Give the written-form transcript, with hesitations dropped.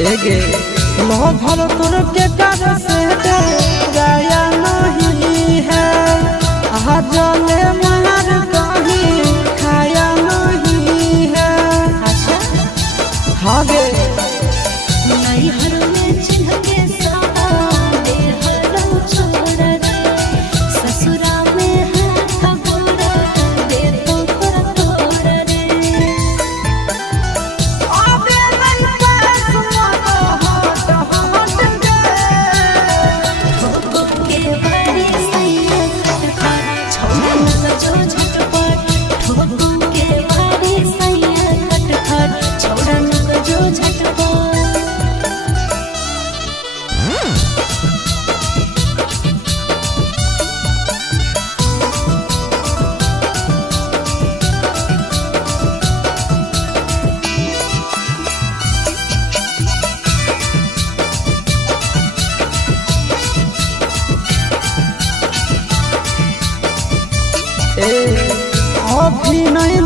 एगे लो भर तोर के कर से गया नहीं है जले मार कहीं खाया नहीं है। हाँ गे नहीं हर में चिन्ह के सावा दे हर छोड़ रे ससुरा में है खबरा दे तो पर तोड़ रे आबे नहीं पास मत हट ठोको के बारी सैया खटखट छोड़न जो झटपट ठोको के बारी सैया खटखट छोड़न जो झटपट। अभी नहीं